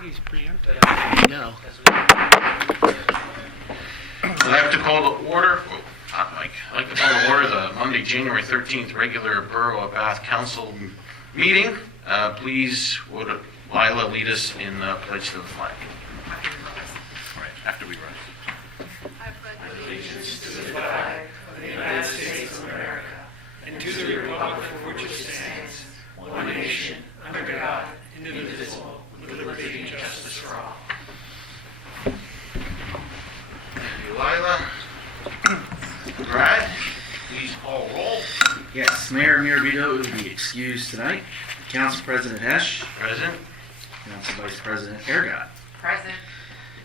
think he's preempted. No. I'd like to call to order, I'd like to call to order the Monday, January 13th regular Borough of Bath Council meeting. Please, would Lila lead us in the pledge to the flag? All right, after we rise. I pledge allegiance to the flag of the United States of America and to the republic for which it stands, one nation, under God, indivisible, with liberty and justice for all. Thank you, Lila. Brad, please call roll. Yes, Mayor Mirabito will be excused tonight. Council President Hesch. Present. Council Vice President Ergot. Present.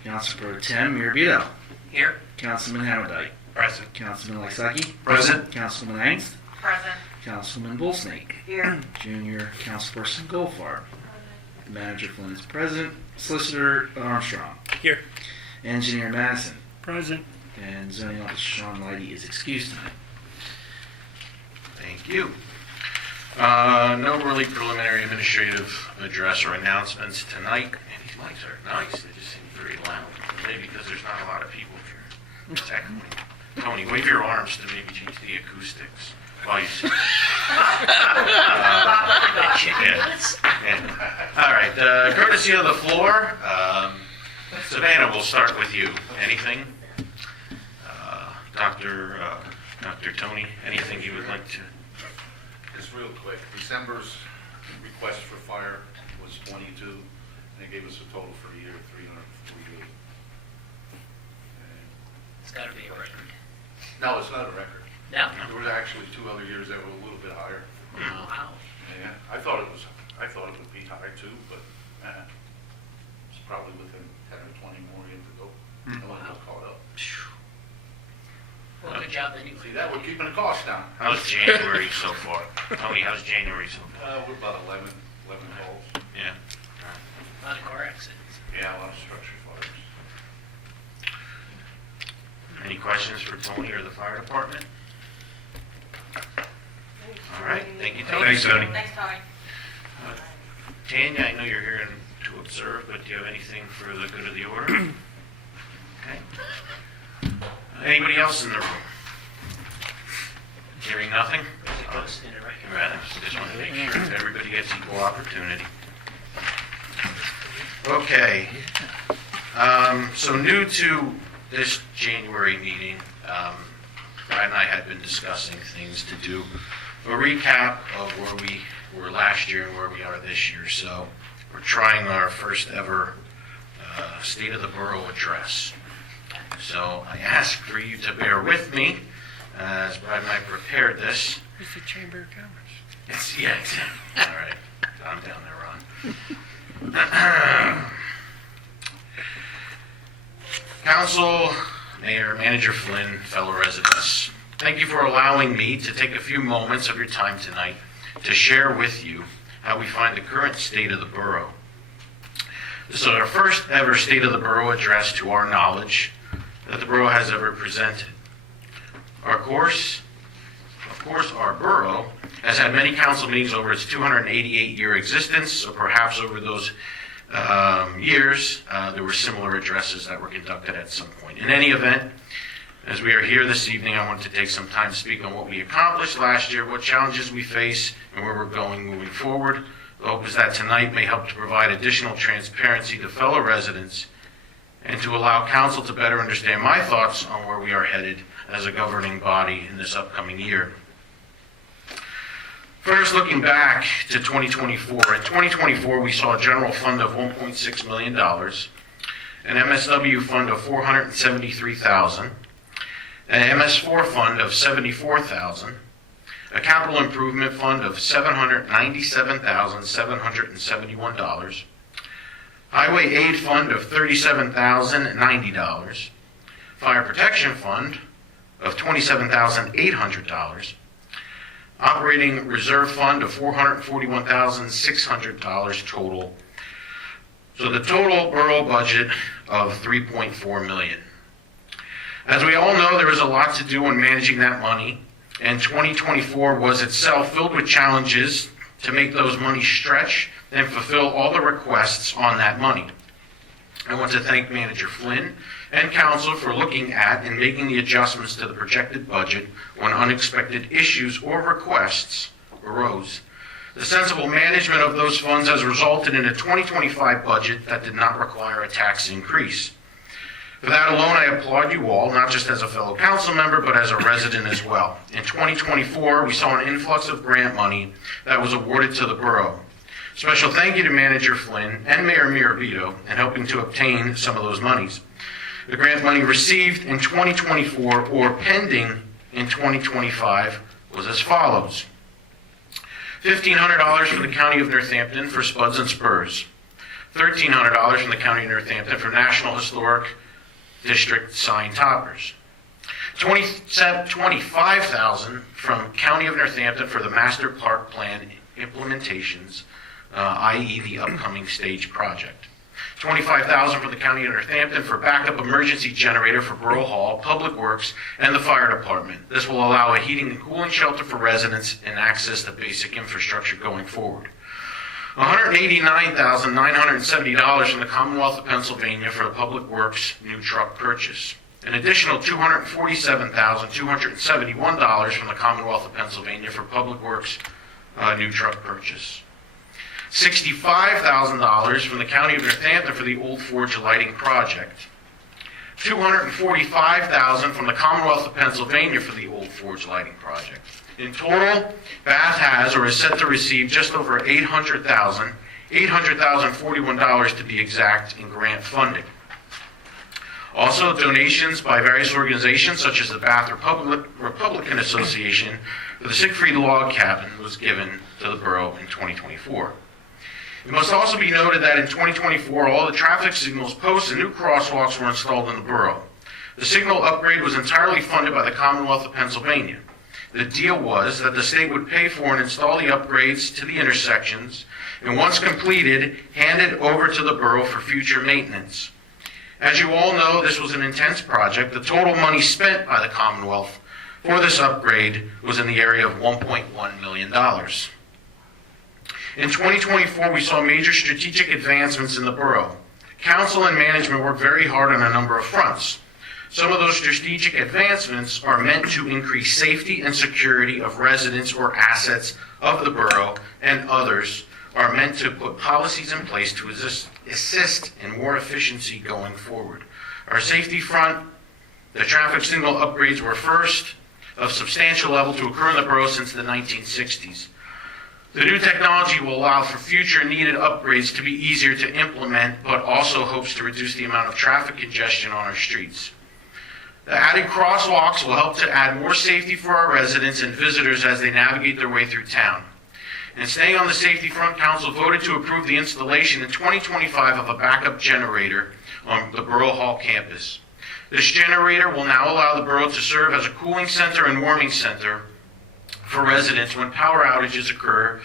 Council Pro Tem Mirabito. Here. Councilman Hamadike. Present. Councilman Lysaki. Present. Councilman Angst. Present. Councilman Bullsnake. Here. Junior Councilperson Goldfarb. Manager Flynn is present. Solicitor Armstrong. Here. Engineer Madison. Present. And Zoning Officer Sean Lighty is excused tonight. Thank you. No really preliminary administrative address or announcements tonight. Man, these mics are nice. They just seem very loud. Maybe because there's not a lot of people here. Technically. Tony, wave your arms to maybe change the acoustics while you sit. All right. Courtesy of the floor, Savannah, we'll start with you. Anything? Dr. Tony, anything you would like to? Just real quick, December's request for fire was 22, and they gave us a total for the year of 348. It's got to be a record. No, it's not a record. No. There was actually 2 other years that were a little bit higher. Wow. Yeah, I thought it would be high too, but it's probably within 10 or 20 more years to go. I want to caught up. Well, good job anyway. See that? We're keeping the cost down. How's January so far? Tony, how's January so far? We're about 11 calls. Yeah. A lot of car accidents. Yeah, a lot of structure fires. Any questions for Tony or the fire department? All right. Thank you, Tony. Thanks, Tony. Tanya, I know you're here to observe, but do you have anything for the good of the order? Okay. Anybody else in the room? Hearing nothing? Right. Just want to make sure that everybody gets equal opportunity. Okay. So new to this January meeting, Brad and I had been discussing things to do a recap of where we were last year and where we are this year. So we're trying our first ever State of the Borough Address. So I ask for you to bear with me as Brad and I prepared this. Where's the Chamber of Commerce? Yeah, exactly. All right. I'm down there, Ron. Council, Mayor, Manager Flynn, fellow residents, thank you for allowing me to take a few moments of your time tonight to share with you how we find the current state of the borough. This is our first ever State of the Borough address to our knowledge that the borough has ever presented. Of course, our borough has had many council meetings over its 288-year existence, so perhaps over those years, there were similar addresses that were conducted at some point. In any event, as we are here this evening, I want to take some time to speak on what we accomplished last year, what challenges we face, and where we're going moving forward. The hope is that tonight may help to provide additional transparency to fellow residents and to allow council to better understand my thoughts on where we are headed as a governing body in this upcoming year. First, looking back to 2024. In 2024, we saw a general fund of $1.6 million, an MSW fund of $473,000, an MS4 fund of $74,000, a capital improvement fund of $797,771, highway aid fund of $37,090, fire protection fund of $27,800, operating reserve fund of $441,600 total. So the total borough budget of $3.4 million. As we all know, there is a lot to do in managing that money, and 2024 was itself filled with challenges to make those monies stretch and fulfill all the requests on that money. I want to thank Manager Flynn and Council for looking at and making the adjustments to the projected budget when unexpected issues or requests arose. The sensible management of those funds has resulted in a 2025 budget that did not require a tax increase. For that alone, I applaud you all, not just as a fellow council member, but as a resident as well. In 2024, we saw an influx of grant money that was awarded to the borough. Special thank you to Manager Flynn and Mayor Mirabito in helping to obtain some of those monies. The grant money received in 2024 or pending in 2025 was as follows. $1,500 from the County of Northampton for Spuds and Spurs. $1,300 from the County of Northampton for National Historic District sign toppers. $25,000 from County of Northampton for the Master Park Plan implementations, i.e. the upcoming stage project. $25,000 from the County of Northampton for backup emergency generator for Borough Hall, Public Works, and the Fire Department. This will allow a heating and cooling shelter for residents and access to basic infrastructure going forward. $189,970 from the Commonwealth of Pennsylvania for the Public Works new truck purchase. An additional $247,271 from the Commonwealth of Pennsylvania for Public Works new truck purchase. $65,000 from the County of Northampton for the Old Forge lighting project. $245,000 from the Commonwealth of Pennsylvania for the Old Forge lighting project. In total, Bath has or is set to receive just over $800,041 to be exact in grant funding. Also, donations by various organizations such as the Bath Republican Association for the Siegfried Log Cabin was given to the borough in 2024. It must also be noted that in 2024, all the traffic signals, posts, and new crosswalks were installed in the borough. The signal upgrade was entirely funded by the Commonwealth of Pennsylvania. The deal was that the state would pay for and install the upgrades to the intersections, and once completed, hand it over to the borough for future maintenance. As you all know, this was an intense project. The total money spent by the Commonwealth for this upgrade was in the area of $1.1 million. In 2024, we saw major strategic advancements in the borough. Council and management worked very hard on a number of fronts. Some of those strategic advancements are meant to increase safety and security of residents or assets of the borough, and others are meant to put policies in place to assist in more efficiency going forward. Our safety front, the traffic signal upgrades were first of substantial level to occur in the borough since the 1960s. The new technology will allow for future needed upgrades to be easier to implement, but also hopes to reduce the amount of traffic congestion on our streets. The added crosswalks will help to add more safety for our residents and visitors as they navigate their way through town. And staying on the safety front, Council voted to approve the installation in 2025 of a backup generator on the Borough Hall campus. This generator will now allow the borough to serve as a cooling center and warming center for residents when power outages occur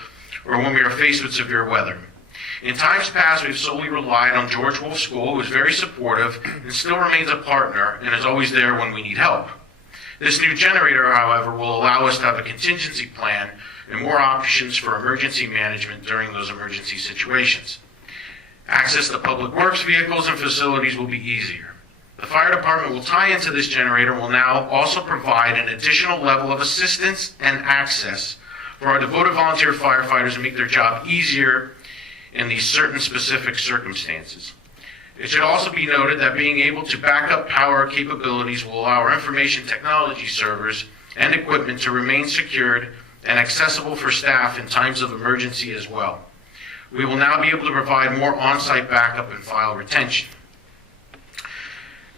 or when we are faced with severe weather. In times past, we've solely relied on George Wolf School, who is very supportive and still remains a partner and is always there when we need help. This new generator, however, will allow us to have a contingency plan and more options for emergency management during those emergency situations. Access to public works vehicles and facilities will be easier. The fire department will tie into this generator and will now also provide an additional level of assistance and access for our devoted volunteer firefighters to make their job easier in these certain specific circumstances. It should also be noted that being able to back up power capabilities will allow our information technology servers and equipment to remain secured and accessible for staff in times of emergency as well. We will now be able to provide more on-site backup and file retention.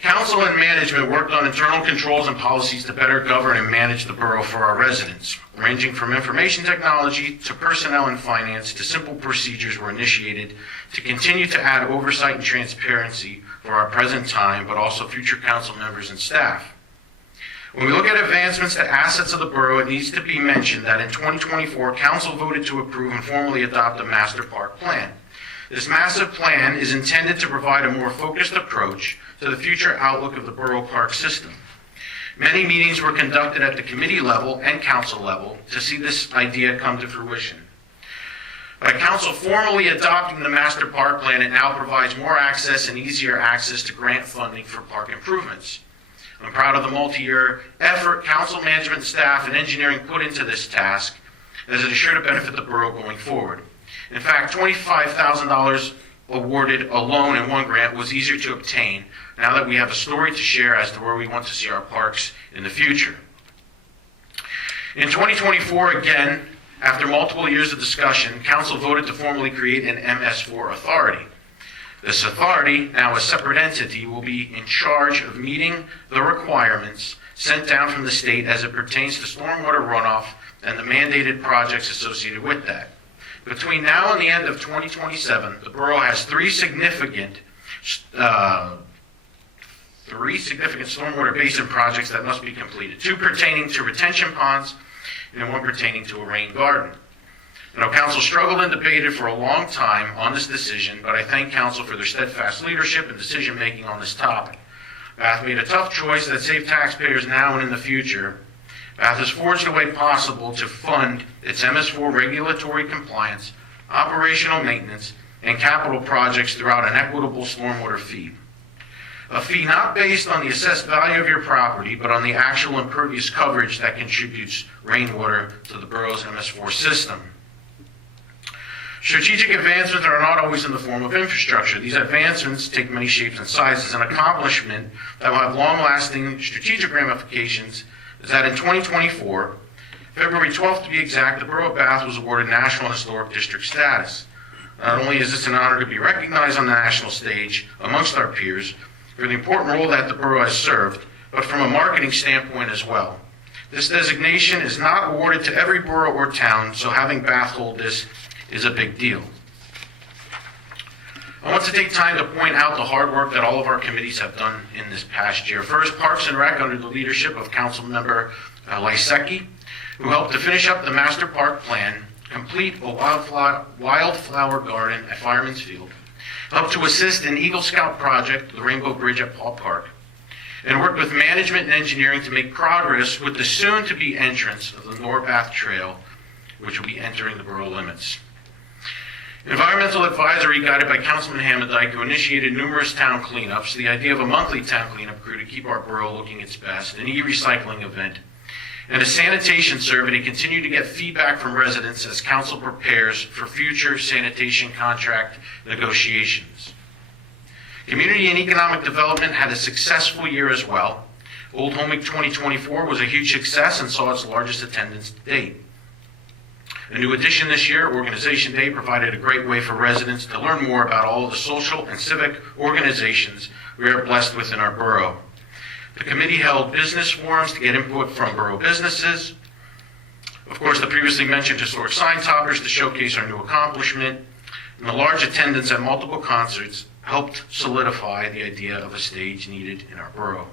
Council and management worked on internal controls and policies to better govern and manage the borough for our residents. Ranging from information technology to personnel and finance to simple procedures were initiated to continue to add oversight and transparency for our present time, but also future council members and staff. When we look at advancements to assets of the borough, it needs to be mentioned that in 2024, council voted to approve and formally adopt a master park plan. This massive plan is intended to provide a more focused approach to the future outlook of the borough park system. Many meetings were conducted at the committee level and council level to see this idea come to fruition. By council formally adopting the master park plan, it now provides more access and easier access to grant funding for park improvements. I'm proud of the multi-year effort council management staff and engineering put into this task, as it is sure to benefit the borough going forward. In fact, $25,000 awarded alone in one grant was easier to obtain now that we have a story to share as to where we want to see our parks in the future. In 2024, again, after multiple years of discussion, council voted to formally create an MS4 authority. This authority, now a separate entity, will be in charge of meeting the requirements sent down from the state as it pertains to stormwater runoff and the mandated projects associated with that. Between now and the end of 2027, the borough has three significant stormwater basin projects that must be completed, 2 pertaining to retention ponds and 1 pertaining to a rain garden. Now, council struggled and debated for a long time on this decision, but I thank council for their steadfast leadership and decision-making on this topic. Bath made a tough choice that saved taxpayers now and in the future. Bath has forged a way possible to fund its MS4 regulatory compliance, operational maintenance, and capital projects throughout an equitable stormwater fee. A fee not based on the assessed value of your property, but on the actual impervious coverage that contributes rainwater to the borough's MS4 system. Strategic advancements are not always in the form of infrastructure. These advancements take many shapes and sizes. An accomplishment that will have long-lasting strategic ramifications is that in 2024, February 12th to be exact, the Borough of Bath was awarded National Historic District status. Not only is this an honor to be recognized on the national stage amongst our peers for the important role that the borough has served, but from a marketing standpoint as well. This designation is not awarded to every borough or town, so having Bath hold this is a big deal. I want to take time to point out the hard work that all of our committees have done in this past year. First, Parks and Rec, under the leadership of Councilmember Lysecki, who helped to finish up the master park plan, complete a wildflower garden at Fireman's Field, helped to assist an Eagle Scout project, the Rainbow Bridge at Paul Park, and worked with management and engineering to make progress with the soon-to-be entrance of the Norbath Trail, which will be entering the borough limits. Environmental advisory, guided by Councilman Hammondike, who initiated numerous town cleanups, the idea of a monthly town cleanup crew to keep our borough looking its best, an e-recycling event, and a sanitation survey to continue to get feedback from residents as council prepares for future sanitation contract negotiations. Community and economic development had a successful year as well. Old Home Week 2024 was a huge success and saw its largest attendance to date. A new addition this year, Organization Day, provided a great way for residents to learn more about all of the social and civic organizations we are blessed with in our borough. The committee held business forums to get input from borough businesses. Of course, the previously mentioned historic sign toppers to showcase our new accomplishment. And the large attendance at multiple concerts helped solidify the idea of a stage needed in our borough.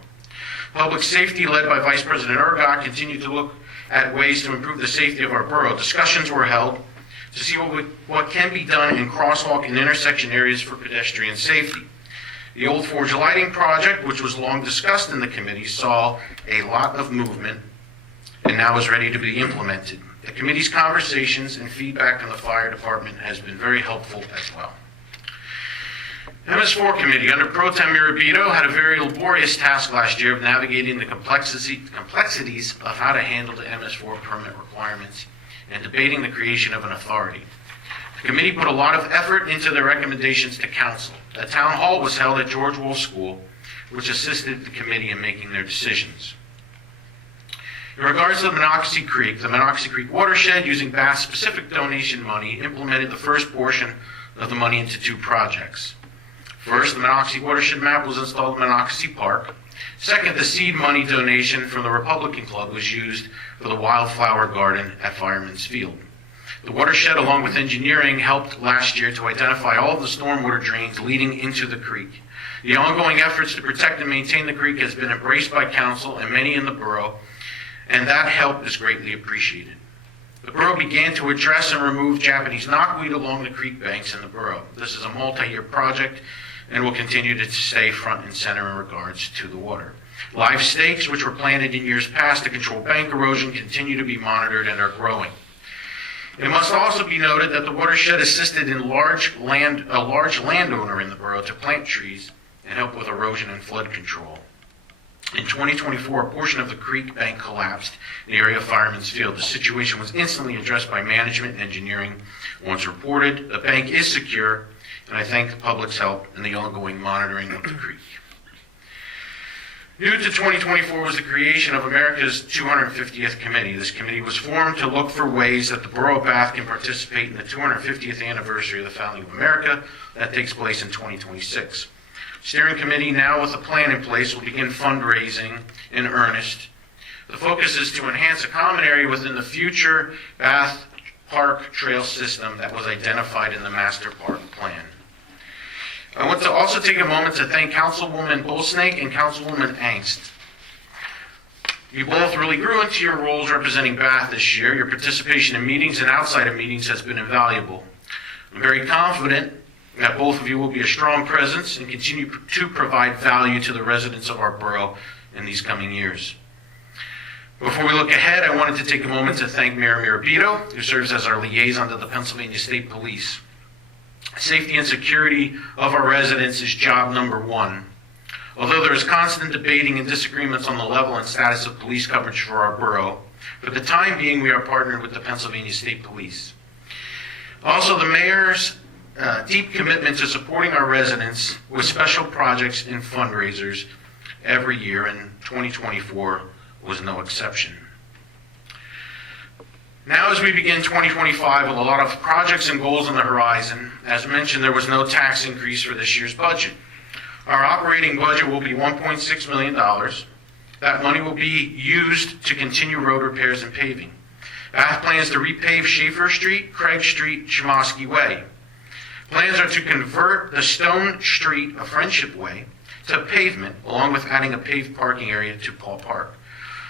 Public safety, led by Vice President Ergott, continued to look at ways to improve the safety of our borough. Discussions were held to see what can be done in crosswalk and intersection areas for pedestrian safety. The Old Forge Lighting Project, which was long discussed in the committee, saw a lot of movement and now is ready to be implemented. The committee's conversations and feedback from the fire department has been very helpful as well. MS4 Committee, under Pro Tem Mirabito, had a very laborious task last year of navigating the complexities of how to handle the MS4 permit requirements and debating the creation of an authority. The committee put a lot of effort into their recommendations to council. A town hall was held at George Wolf School, which assisted the committee in making their decisions. In regards to the Monocacy Creek watershed, using Bath's specific donation money, implemented the first portion of the money into 2 projects. First, the Monocacy watershed map was installed in Monocacy Park. Second, the seed money donation from the Republican Club was used for the wildflower garden at Fireman's Field. The watershed, along with engineering, helped last year to identify all of the stormwater drains leading into the creek. The ongoing efforts to protect and maintain the creek has been embraced by council and many in the borough, and that help is greatly appreciated. The borough began to address and remove Japanese knotweed along the creek banks in the borough. This is a multi-year project and will continue to stay front and center in regards to the water. Live stakes, which were planted in years past to control bank erosion, continue to be monitored and are growing. It must also be noted that the watershed assisted a large landowner in the borough to plant trees and help with erosion and flood control. In 2024, a portion of the creek bank collapsed in the area of Fireman's Field. The situation was instantly addressed by management and engineering. Once reported, the bank is secure, and I thank the public's help in the ongoing monitoring of the creek. New to 2024 was the creation of America's 250th committee. This committee was formed to look for ways that the Borough of Bath can participate in the 250th anniversary of the founding of America. That takes place in 2026. Steering committee, now with a plan in place, will begin fundraising in earnest. The focus is to enhance a common area within the future Bath Park Trail system that was identified in the Master Park Plan. I want to also take a moment to thank Councilwoman Bullsnake and Councilwoman Angst. You both really grew into your roles representing Bath this year. Your participation in meetings and outside of meetings has been invaluable. I'm very confident that both of you will be a strong presence and continue to provide value to the residents of our borough in these coming years. Before we look ahead, I wanted to take a moment to thank Mayor Mirabito, who serves as our liaison to the Pennsylvania State Police. Safety and security of our residents is job number one. Although there is constant debating and disagreements on the level and status of police coverage for our borough, for the time being we are partnered with the Pennsylvania State Police. Also, the mayor's deep commitment to supporting our residents with special projects and fundraisers every year, and 2024 was no exception. Now as we begin 2025 with a lot of projects and goals on the horizon, as mentioned, there was no tax increase for this year's budget. Our operating budget will be $1.6 million. That money will be used to continue road repairs and paving. Bath plans to repave Schaefer Street, Craig Street, Chemosky Way. Plans are to convert the Stone Street of Friendship Way to pavement, along with adding a paved parking area to Paul Park.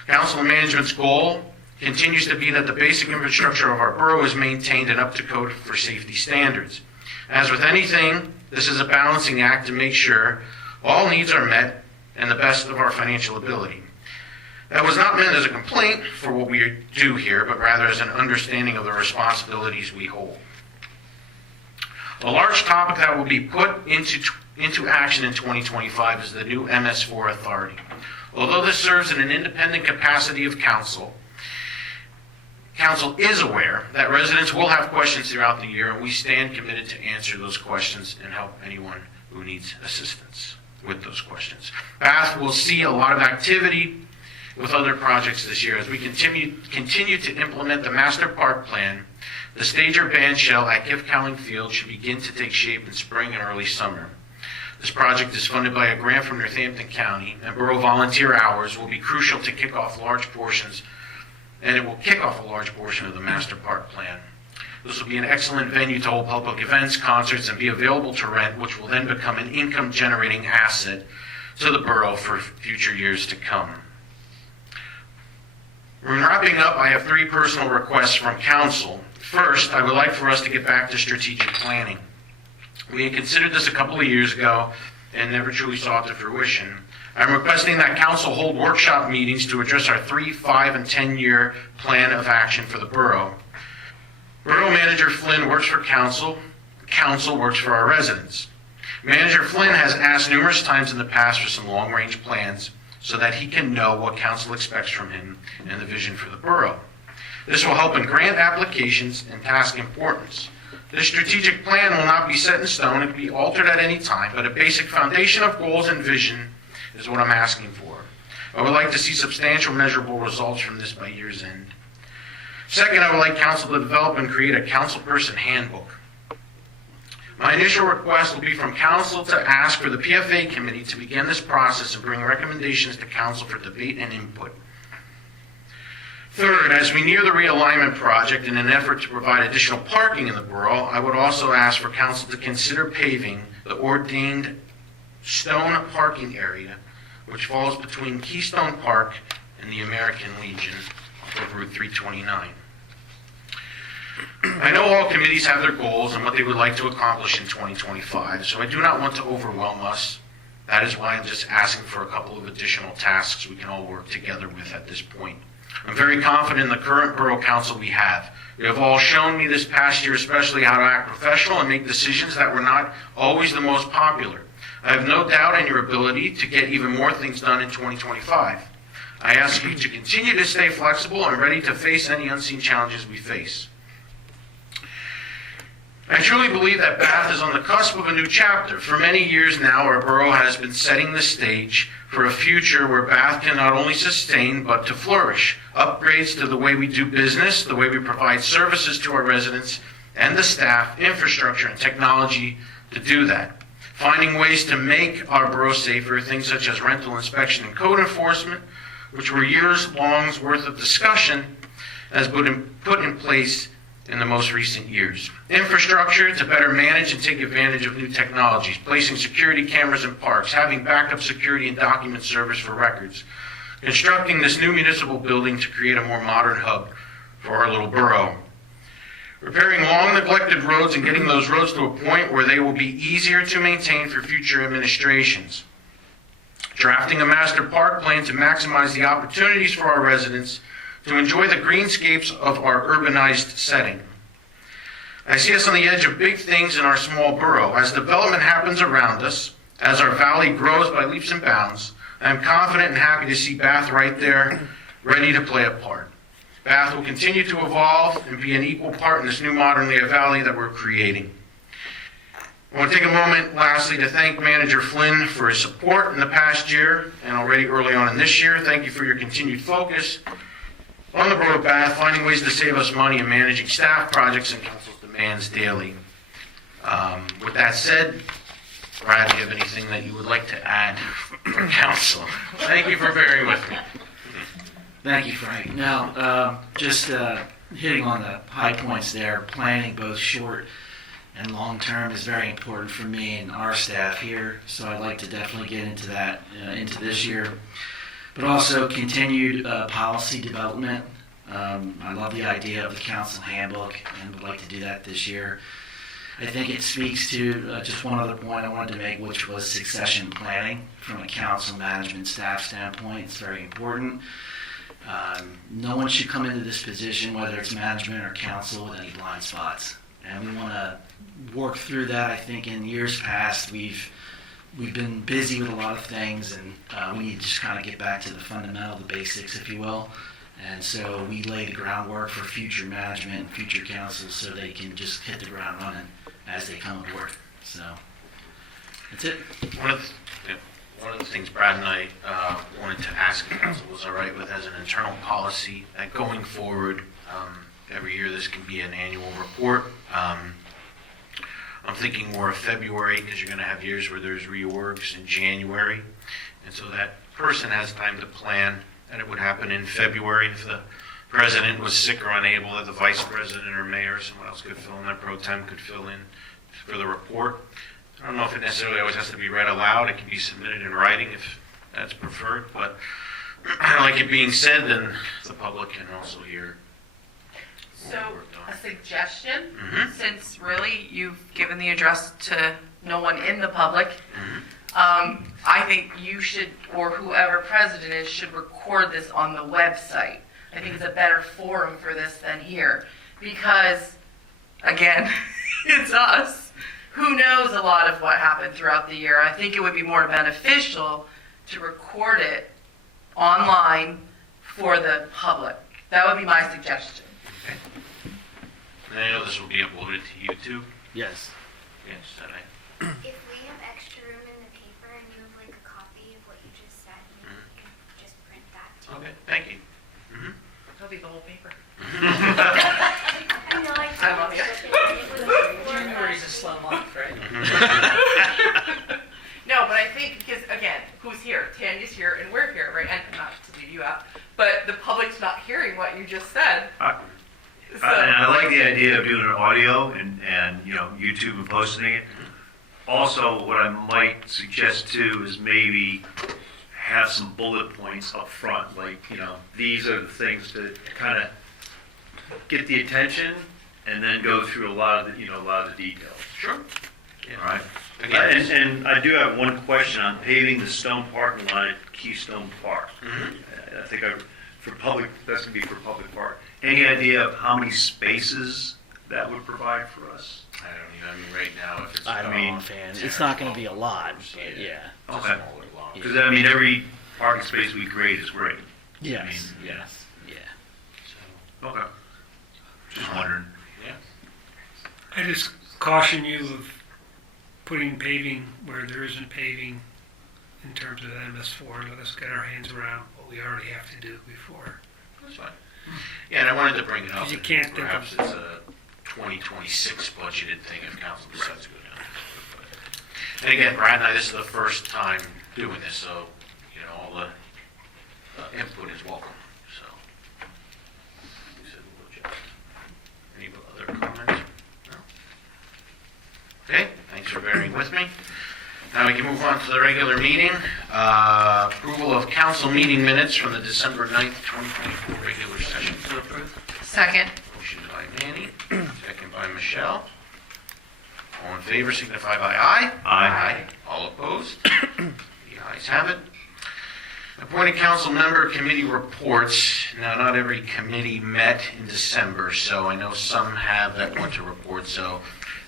Council and management's goal continues to be that the basic infrastructure of our borough is maintained and up to code for safety standards. As with anything, this is a balancing act to make sure all needs are met and the best of our financial ability. That was not meant as a complaint for what we do here, but rather as an understanding of the responsibilities we hold. A large topic that will be put into action in 2025 is the new MS4 authority. Although this serves in an independent capacity of council, Council is aware that residents will have questions throughout the year, and we stand committed to answer those questions and help anyone who needs assistance with those questions. Bath will see a lot of activity with other projects this year as we continue to implement the Master Park Plan. The Stager Band Shell at Gift Cowling Field should begin to take shape in spring and early summer. This project is funded by a grant from Northampton County, and borough volunteer hours will be crucial to kick off large portions, and it will kick off a large portion of the Master Park Plan. This will be an excellent venue to hold public events, concerts, and be available to rent, which will then become an income-generating asset to the borough for future years to come. In wrapping up, I have 3 personal requests from council. First, I would like for us to get back to strategic planning. We had considered this a couple of years ago and never truly saw it to fruition. I'm requesting that council hold workshop meetings to address our 3, 5, and 10-year plan of action for the borough. Borough Manager Flynn works for council. Council works for our residents. Manager Flynn has asked numerous times in the past for some long-range plans so that he can know what council expects from him and the vision for the borough. This will help in grant applications and task importance. This strategic plan will not be set in stone. It can be altered at any time, but a basic foundation of goals and vision is what I'm asking for. I would like to see substantial measurable results from this by year's end. Second, I would like council to develop and create a councilperson handbook. My initial request will be from council to ask for the PFA committee to begin this process and bring recommendations to council for debate and input. Third, as we near the realignment project in an effort to provide additional parking in the borough, I would also ask for council to consider paving the ordained stone parking area, which falls between Keystone Park and the American Legion of Route 329. I know all committees have their goals and what they would like to accomplish in 2025, so I do not want to overwhelm us. That is why I'm just asking for a couple of additional tasks we can all work together with at this point. I'm very confident in the current Borough Council we have. You have all shown me this past year especially how to act professional and make decisions that were not always the most popular. I have no doubt in your ability to get even more things done in 2025. I ask you to continue to stay flexible and ready to face any unseen challenges we face. I truly believe that Bath is on the cusp of a new chapter. For many years now, our borough has been setting the stage for a future where Bath can not only sustain, but to flourish. Upgrades to the way we do business, the way we provide services to our residents and the staff, infrastructure and technology to do that. Finding ways to make our borough safer, things such as rental inspection and code enforcement, which were years-long worth of discussion, has been put in place in the most recent years. Infrastructure to better manage and take advantage of new technologies, placing security cameras in parks, having backup security and document service for records, constructing this new municipal building to create a more modern hub for our little borough, repairing long neglected roads and getting those roads to a point where they will be easier to maintain for future administrations, drafting a master park plan to maximize the opportunities for our residents to enjoy the greenscapes of our urbanized setting. I see us on the edge of big things in our small borough. As development happens around us, as our valley grows by leaps and bounds, I am confident and happy to see Bath right there, ready to play a part. Bath will continue to evolve and be an equal part in this new modern Lehigh Valley that we're creating. I want to take a moment, lastly, to thank Manager Flynn for his support in the past year and already early on in this year. Thank you for your continued focus on the Borough of Bath, finding ways to save us money and managing staff projects and council's demands daily. With that said, Brad, do you have anything that you would like to add for council? Thank you for bearing with me. Thank you, Frank. Now, just hitting on the high points there, planning both short and long term is very important for me and our staff here, so I'd like to definitely get into that into this year. But also continued policy development. I love the idea of the council handbook and would like to do that this year. I think it speaks to just one other point I wanted to make, which was succession planning from a council management staff standpoint. It's very important. No one should come into this position, whether it's management or council, with any blind spots. And we want to work through that. I think in years past, we've been busy with a lot of things, and we need to just kind of get back to the fundamental, the basics, if you will. And so we lay the groundwork for future management and future councils so they can just hit the ground running as they come aboard. So that's it. One of the things Brad and I wanted to ask the council was all right with as an internal policy that going forward, every year this can be an annual report. I'm thinking more of February because you're going to have years where there's reorgs in January. And so that person has time to plan, and it would happen in February. If the president was sick or unable, that the vice president or mayor or someone else could fill in, that pro tem could fill in for the report. I don't know if it necessarily always has to be read aloud. It can be submitted in writing if that's preferred. But like it being said, then the public can also hear. So, a suggestion, since really you've given the address to no one in the public, I think you should, or whoever president is, should record this on the website. I think it's a better forum for this than here. Because, again, it's us. Who knows a lot of what happened throughout the year? I think it would be more beneficial to record it online for the public. That would be my suggestion. And I know this will be uploaded to YouTube. Yes. Yes, If we have extra room in the paper and you have like a copy of what you just said, maybe you can just print that too. okay, thank you. That'll be the whole paper. I know I love you. January's a slow month, right? No, but I think because, again, who's here? Tanya's here and we're here, right? And not to leave you out, but the public's not hearing what you just said. So, And I like the idea of doing an audio and you know, YouTube and posting it. Also, what I might suggest too is maybe have some bullet points up front, like, you know, these are the things that kind of get the attention, and then go through a lot of the, you know, a lot of the details. Sure. All right. Again, And I do have one question on paving the stone parking lot at Keystone Park. I think I for public, that's gonna be for public park. Any idea of how many spaces that would provide for us? I don't know, I mean, right now, if it's. I don't know, offhand. It's not going to be a lot, but yeah. It's a Okay. smaller lot. Because, I mean, every parking space we create is great. Yes, yes, yeah. So, Okay. Just wondering. yeah. I just caution you of putting paving where there isn't paving in terms of MS4. Let us get our hands around what we already have to do before. That's fine. Yeah, and I wanted to bring it up. You can't think of- Perhaps it's a 2026 budgeted thing if council decides to go down. And again, Brad and I, this is the first time doing this, so, you know, all the input is welcome, so. We said we'll adjust. Any other comments? No? Okay, thanks for bearing with me. Now we can move on to the regular meeting. Approval of council meeting minutes from the December 9th, 2024 regular session. To approve. Second. Motion by Manny, second by Michelle. All in favor signify by aye. Aye. All opposed? The ayes have it. Appointed council member committee reports. Now, not every committee met in December, so I know some have that want to report. So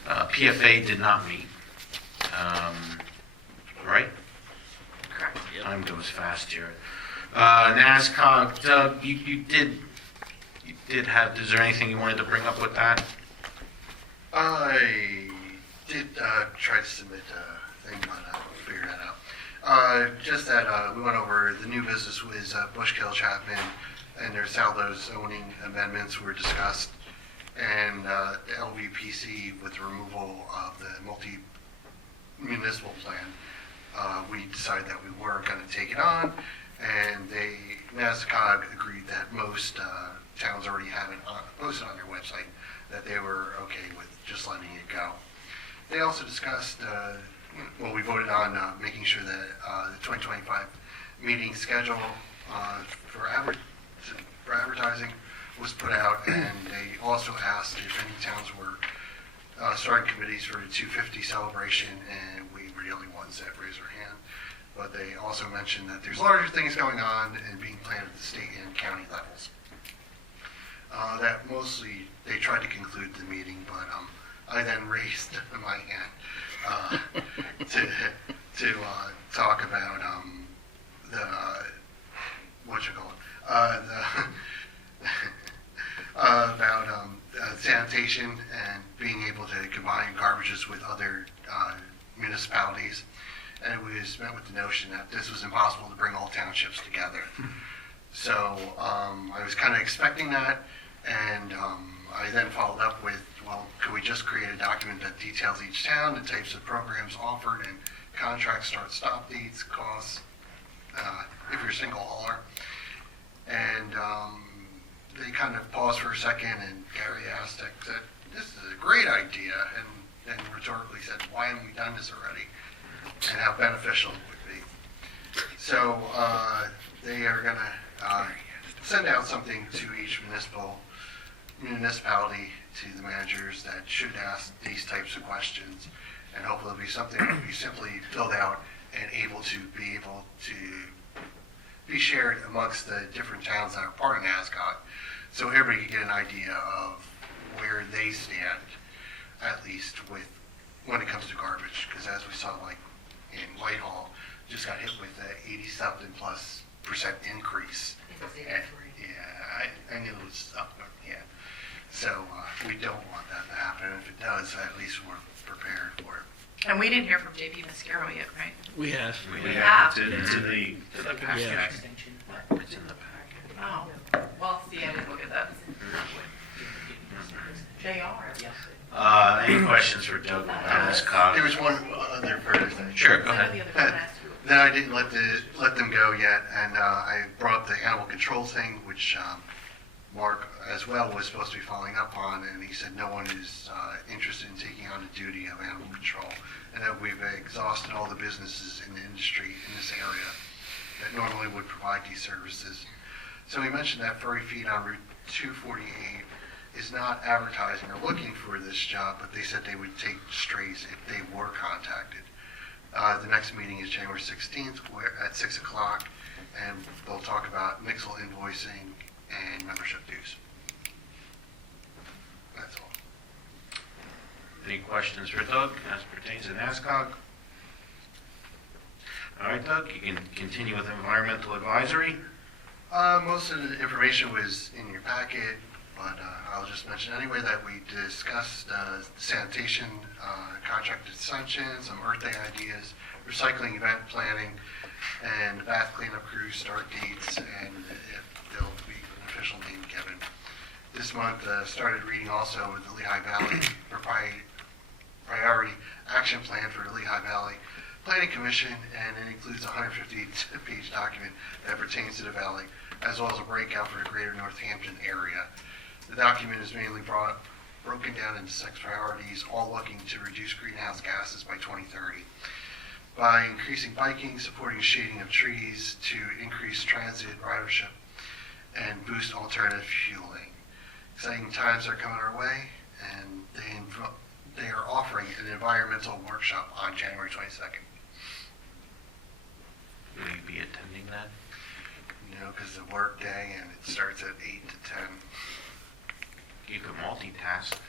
PFA did not meet. Right? Correct. Time goes fast here. NASCOG, Doug, you did have, is there anything you wanted to bring up with that? I did try to submit a thing, but I'll figure that out. Just that we went over the new business was Bushkill Chapman, and their Saldo zoning amendments were discussed, and the LVPC with the removal of the multi-municipal plan. We decided that we weren't going to take it on, and NASCOG agreed that most towns already have it posted on their website, that they were okay with just letting it go. They also discussed, we voted on making sure that the 2025 meeting schedule for advertising was put out, and they also asked if any towns were starting committees for the 250 celebration, and we were the only ones that raised our hand. But they also mentioned that there's larger things going on and being planned at the state and county levels. That mostly, they tried to conclude the meeting, but I then raised my hand to talk about sanitation and being able to combine garbages with other municipalities. And it was met with the notion that this was impossible to bring all townships together. So I was kind of expecting that, and I then followed up with, well, could we just create a document that details each town, the types of programs offered, and contract start-stop dates, costs, if you're a single hauler. And they kind of paused for a second, and Gary asked, said, this is a great idea, and then rhetorically said, why haven't we done this already? And how beneficial it would be. So they are going to send out something to each municipality, to the managers, that should ask these types of questions, and hopefully it'll be something that will be simply filled out and able to be shared amongst the different towns that are part of NASCOG, so everybody can get an idea of where they stand, at least with when it comes to garbage. Because as we saw, like in Whitehall, just got hit with a 80-something+% increase. And, yeah, I knew it was up, yeah. So we don't want that to happen. And if it does, at least we're prepared for it. And we didn't hear from JP Mascaro yet, right? We have. have. It's in the To the packet. Yeah. It's in the packet. Oh, well, see, I didn't look at that. JR. Any questions for Doug on this cog? There was one other further thing. Sure, go ahead. Then I didn't let them go yet, and I brought up the animal control thing, which Mark as well was supposed to be following up on, and he said no one is interested in taking on the duty of animal control, and that we've exhausted all the businesses in the industry in this area that normally would provide these services. So he mentioned that Furry Feed on Route 248 is not advertising or looking for this job, but they said they would take strays if they were contacted. The next meeting is January 16th at 6 o'clock, and they'll talk about Mixel invoicing and membership dues. That's all. Any questions for Doug as pertains to NASCOG? All right, Doug, you can continue with environmental advisory. Most of the information was in your packet, but I'll just mention anyway that we discussed sanitation, contract extension, some Earth Day ideas, recycling event planning, and the bath cleanup crew start dates, and if there'll be an official name given. This month started reading also the Lehigh Valley Priority Action Plan for the Lehigh Valley Planning Commission, and it includes a 150-page document that pertains to the valley, as well as a breakout for the greater Northampton area. The document is mainly broken down into 6 priorities, all looking to reduce greenhouse gases by 2030. By increasing biking, supporting shading of trees to increase transit ridership and boost alternative fueling. Exciting times are coming our way, and they are offering an environmental workshop on January 22nd. Will you be attending that? You know, because the work day, and it starts at 8 to 10. You could multitask.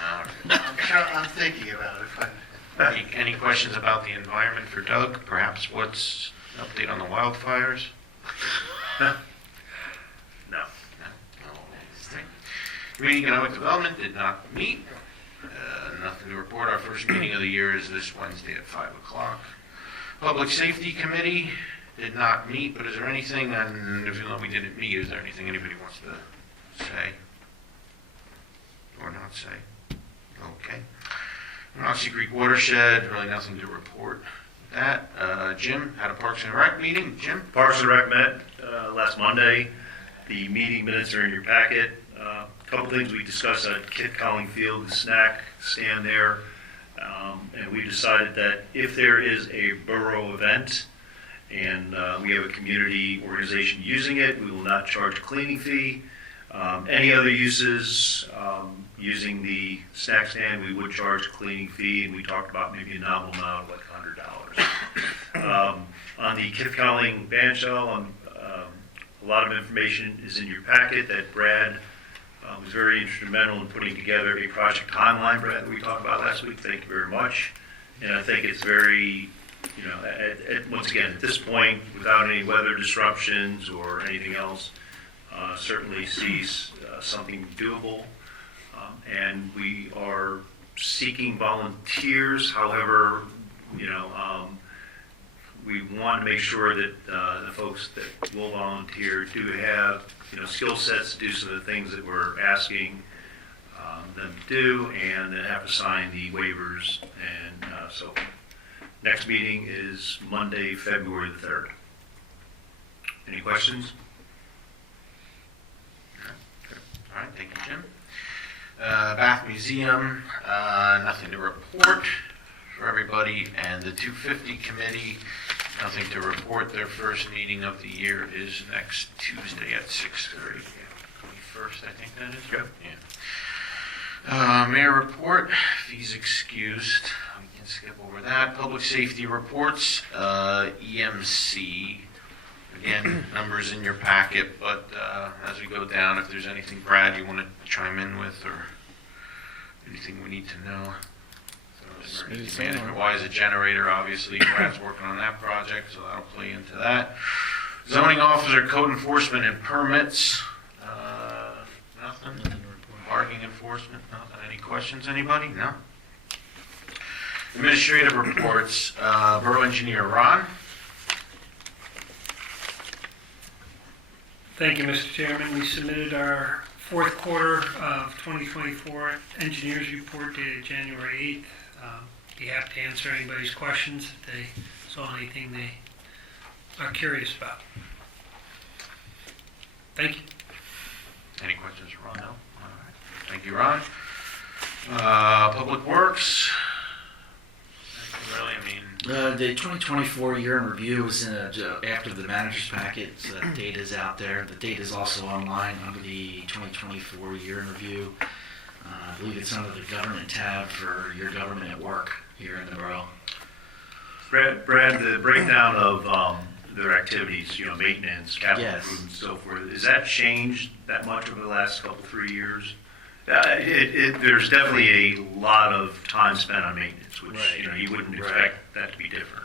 I'm thinking about it. But Any questions about the environment for Doug? Perhaps what's an update on the wildfires? No. Community Economic Development did not meet. Nothing to report. Our first meeting of the year is this Wednesday at 5 o'clock. Public Safety Committee did not meet, but is there anything, and if you know we didn't meet, is there anything anybody wants to say or not say? Okay. Monocacy Creek Watershed, really nothing to report. That Jim had a Parks and Rec meeting. Jim? Parks and Rec met last Monday. The meeting minutes are in your packet. A couple things we discussed at Kit Colling Field, the snack stand there. And we decided that if there is a borough event and we have a community organization using it, we will not charge a cleaning fee. Any other uses using the snack stand, we would charge a cleaning fee, and we talked about maybe a nominal amount of like $100. On the Kit Colling band shell, a lot of information is in your packet that Brad was very instrumental in putting together a project timeline, Brad, that we talked about last week. Thank you very much. And I think it's very, once again, at this point, without any weather disruptions or anything else, certainly sees something doable. And we are seeking volunteers. However, we want to make sure that the folks that will volunteer do have skill sets to do some of the things that we're asking them to do, and then have to sign the waivers. And so next meeting is Monday, February the 3rd. Any questions? All right, thank you, Jim. Bath Museum, nothing to report for everybody. And the 250 Committee, nothing to report. Their first meeting of the year is next Tuesday at 6:30. 21st, I think that is? Yep. Yeah. Mayor report, fees excused. We can skip over that. Public safety reports, EMC. Again, numbers in your packet, but as we go down, if there's anything, Brad, you want to chime in with, or anything we need to know? So emergency management-wise, a generator, obviously, Brad's working on that project, so that'll play into that. Zoning officer, code enforcement, and permits. Nothing. Parking enforcement, nothing. Any questions, anybody? No? Administrative reports, Borough Engineer Ron. Thank you, Mr. Chairman. We submitted our fourth quarter of 2024 engineers report dated January 8th. Be happy to answer anybody's questions if they saw anything they are curious about. Thank you. Any questions for Ron? No? All right. Thank you, Ron. Public Works. Really, I mean, The 2024 year in review is after the manager's packet. So that data is out there. The data is also online under the 2024 year in review. I believe it's under the government tab for your government at work here in the borough. Brad, the breakdown of their activities, maintenance, capital Yes. improvements, and so forth, has that changed that much over the last couple, 3 years? There's definitely a lot of time spent on maintenance, which, Right. you wouldn't Right. expect that to be different.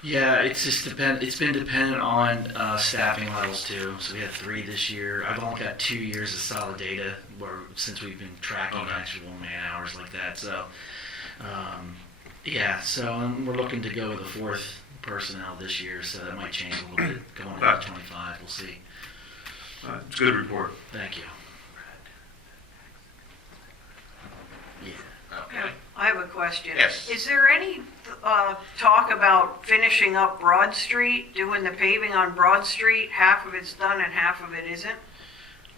Yeah, it's been dependent on staffing levels too. So we had 3 this year. I've only got 2 years of solid data since we've been tracking Okay. actual man hours like that. So, yeah. So we're looking to go with a 4th personnel this year. So that might change a little bit going into 25. We'll see. It's a good report. Thank you. Yeah. Okay. I have a question. Yes. Is there any talk about finishing up Broad Street, doing the paving on Broad Street? Half of it's done and half of it isn't?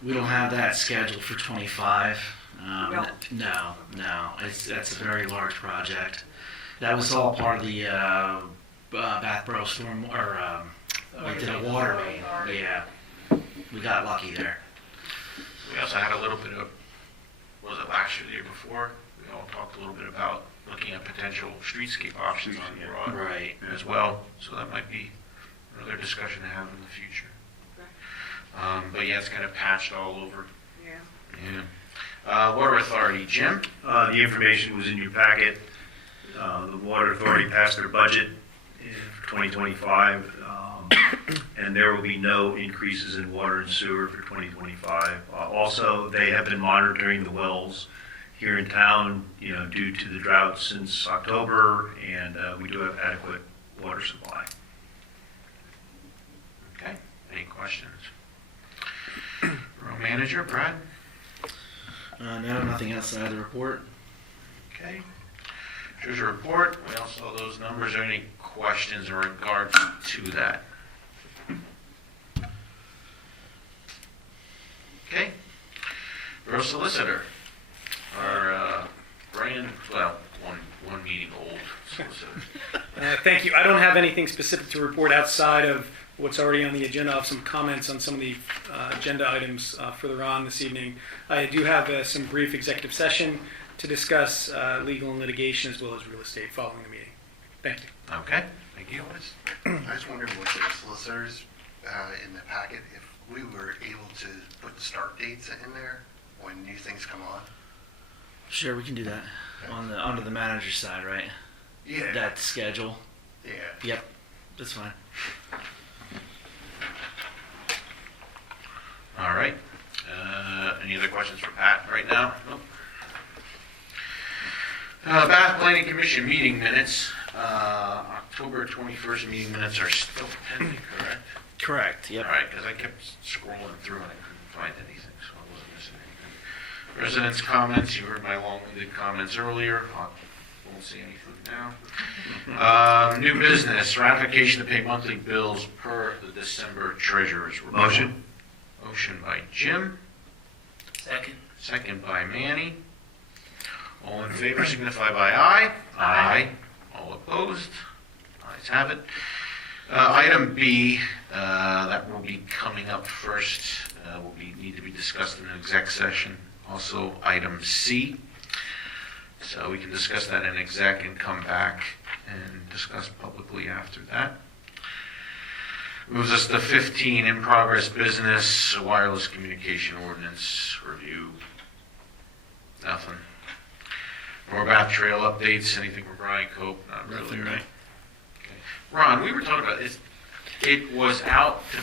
We don't have that scheduled for 25. No. No. That's a very large project. That was all part of the Bath Borough storm, we did a water main. Yeah, we got lucky there. We also had a little bit of, was it last year, the year before? We all talked a little bit about looking at potential streetscape options on Broad Right. as well. So that might be another discussion to have in the future. But yeah, it's kind of patched all over. Yeah. Yeah. Water Authority, Jim? The information was in your packet. The Water Authority passed their budget for 2025, and there will be no increases in water and sewer for 2025. Also, they have been monitoring the wells here in town, due to the drought since October, and we do have adequate water supply. Okay. Any questions? Borough Manager, Brad? No, nothing outside the report. Okay. Treasurer report. We all saw those numbers. Are there any questions in regards to that? Okay. Borough Solicitor. Our one meeting old solicitor. Thank you. I don't have anything specific to report outside of what's already on the agenda. I have some comments on some of the agenda items further on this evening. I do have some brief executive session to discuss legal and litigation as well as real estate following the meeting. Thank you. Okay. Thank you. I just wondered with the solicitors in the packet, if we were able to put the start dates in there when new things come on. Sure, we can do that under the manager's side, right? Yeah. That schedule. Yeah. Yep, that's fine. All right. Any other questions for Pat right now? Nope. Bath Planning Commission meeting minutes. October 21st meeting minutes are still pending, correct? Correct. Yep. All right, because I kept scrolling through and I couldn't find anything, so I wasn't missing anything. Residents' comments, you heard my long-winded comments earlier. I won't say anything now. New business, ratification to pay monthly bills per the December treasurer's report. Motion? Motion by Jim, Second. second by Manny. All in favor signify by aye. Aye. All opposed? Ayes have it. Item B, that will be coming up first, need to be discussed in an exec session. Also, item C. So we can discuss that in exec and come back and discuss publicly after that. Moves us to 15, in progress business, wireless communication ordinance review. Nothing. Norbath Trail updates, anything from Brian Cope? Not really, Nothing, right? no. Okay. Ron, we were talking about this. It was out to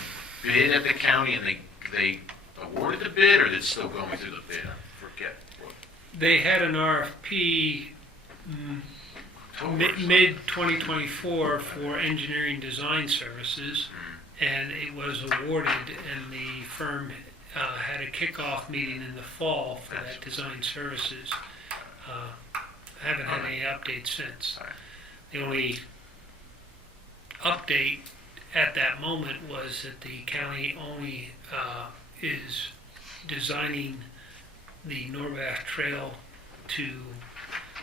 bid at the county and they awarded the bid, or it's still going through the bid? I forget. What, They had an RFP October or something? mid-2024 for engineering design services, and it was awarded, and the firm had a kickoff meeting in the fall for that design services. Haven't had any updates since. All right. The only update at that moment was that the county only is designing the Norbath Trail to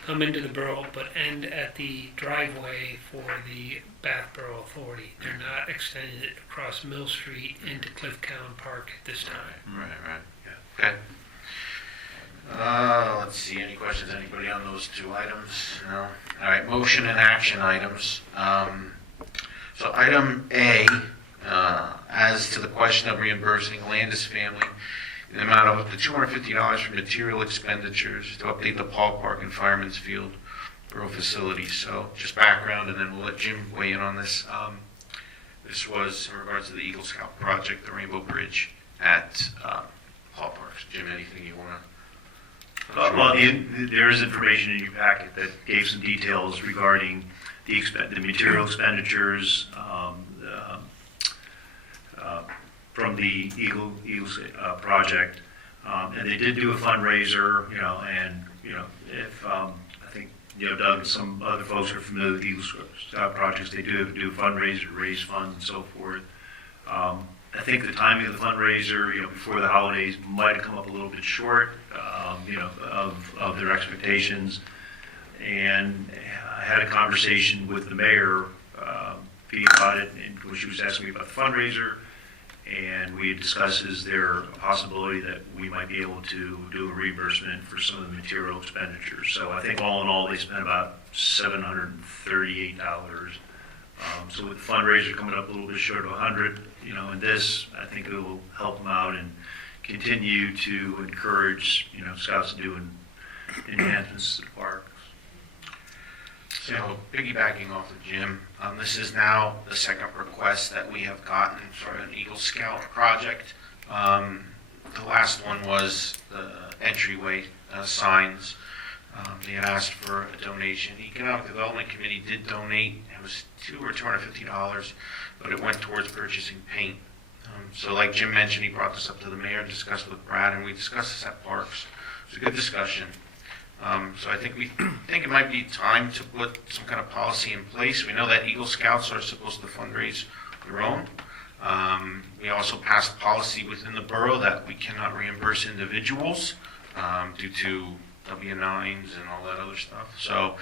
come into the borough but end at the driveway for the Bath Borough Authority. They're not extending it across Mill Street into Cliff Cowan Park at this time. Right. Yeah. Okay. Let's see, any questions, anybody on those two items? No? All right, motion and action items. So item A, as to the question of reimbursing Landis family in the amount of up to $250 for material expenditures to update the Paul Park and Fireman's Field Borough facilities. So just background, and then we'll let Jim weigh in on this. This was in regards to the Eagle Scout project, the Rainbow Bridge at Paul Parks. Jim, anything you want to? Well, there is information in your packet that gave some details regarding the material expenditures from the Eagle project, and they did do a fundraiser. If I think Doug and some other folks are familiar with Eagle Scout projects, they do a fundraiser to raise funds and so forth. I think the timing of the fundraiser, before the holidays, might have come up a little bit short, of their expectations. And I had a conversation with the mayor, about it, and she was asking me about the fundraiser, and we had discussed, is there a possibility that we might be able to do a reimbursement for some of the material expenditures? So I think all in all, they spent about $738. So with the fundraiser coming up a little bit short of 100, and this, I think it will help them out and continue to encourage, scouts to do enhancements to the parks. So piggybacking off of Jim, this is now the second request that we have gotten for an Eagle Scout project. The last one was the entryway signs. They had asked for a donation. The Economic Development Committee did donate. It was $200 but it went towards purchasing paint. So like Jim mentioned, he brought this up to the mayor, discussed with Brad, and we discussed this at Parks. It was a good discussion. So I think it might be time to put some kind of policy in place. We know that Eagle Scouts are supposed to fundraise their own. We also passed policy within the borough that we cannot reimburse individuals due to W-9s and all that other stuff. So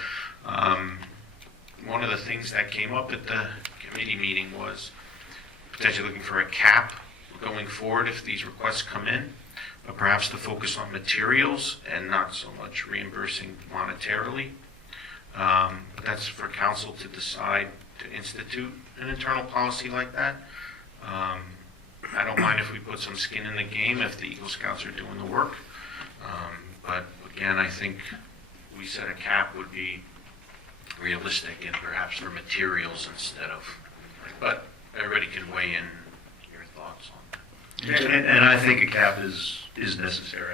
one of the things that came up at the committee meeting was potentially looking for a cap going forward if these requests come in, but perhaps to focus on materials and not so much reimbursing monetarily. But that's for council to decide to institute an internal policy like that. I don't mind if we put some skin in the game if the Eagle Scouts are doing the work. But again, I think we said a cap would be realistic and perhaps for materials instead of, but everybody can weigh in your thoughts on that. And I think a cap is necessary.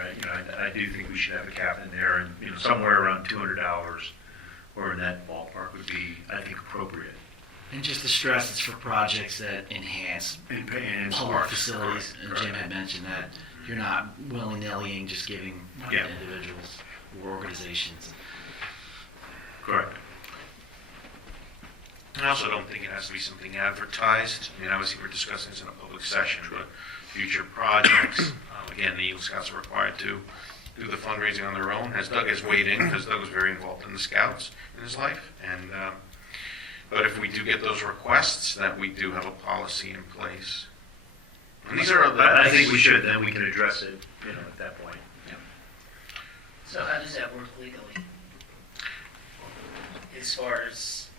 I do think we should have a cap in there, and somewhere around $200 or in that ballpark would be, I think, appropriate. And just to stress, it's for projects that enhance And public facilities. And Jim had mentioned that you're not willy-nilly just giving money to individuals or organizations. Correct. I also don't think it has to be something advertised. I mean, obviously, we're discussing this in a public session, but future projects, again, the Eagle Scouts are required to do the fundraising on their own, as Doug has weighed in, because Doug was very involved in the Scouts in his life. And but if we do get those requests, that we do have a policy in place. And these are, I think we should. Then we can address it, at that point. So how does that work legally? As far as,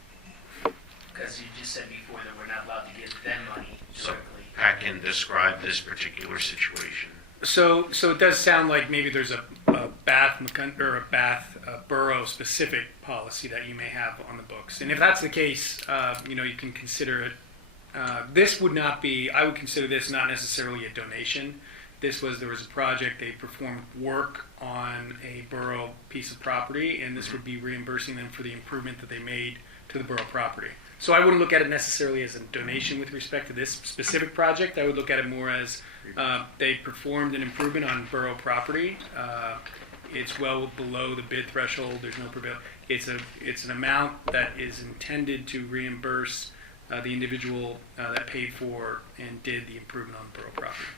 because you just said before that we're not allowed to give them money So directly. Pat can describe this particular situation. So it does sound like maybe there's a Bath borough specific policy that you may have on the books, and if that's the case, you can consider it. This would not be. I would consider this not necessarily a donation. There was a project, they performed work on a borough piece of property, and this would be reimbursing them for the improvement that they made to the borough property. So I wouldn't look at it necessarily as a donation with respect to this specific project. I would look at it more as they performed an improvement on borough property. It's well below the bid threshold. There's no prevail. It's an amount that is intended to reimburse the individual that paid for and did the improvement on borough property.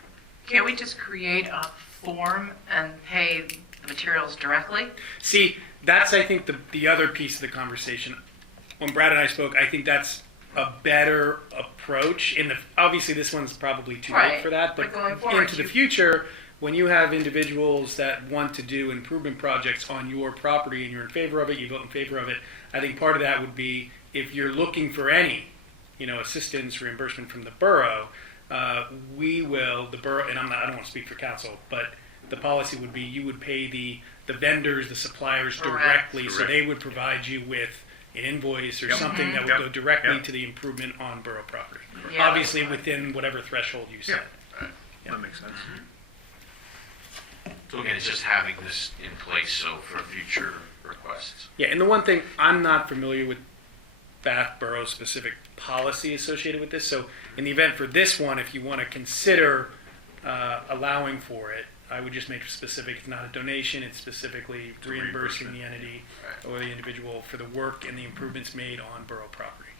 Can't we just create a form and pay the materials directly? See, that's, I think, the other piece of the conversation. When Brad and I spoke, I think that's a better approach. Obviously, this one's probably too late for that, but going forward, into the future, when you have individuals that want to do improvement projects on your property and you're in favor of it, you vote in favor of it, I think part of that would be if you're looking for any, assistance, reimbursement from the borough, the borough, and I don't want to speak for council, but the policy would be you would pay the vendors, the suppliers directly, so they would provide you with an invoice or something that would go directly to the improvement on borough property. Yeah. Obviously within whatever threshold you set. That makes sense. So again, it's just having this in place so for future requests. Yeah, and the one thing, I'm not familiar with Bath Borough specific policy associated with this, so in the event for this one, if you want to consider allowing for it, I would just make specific, it's not a donation, it's specifically reimbursing the entity or the individual for the work and the improvements made on borough property.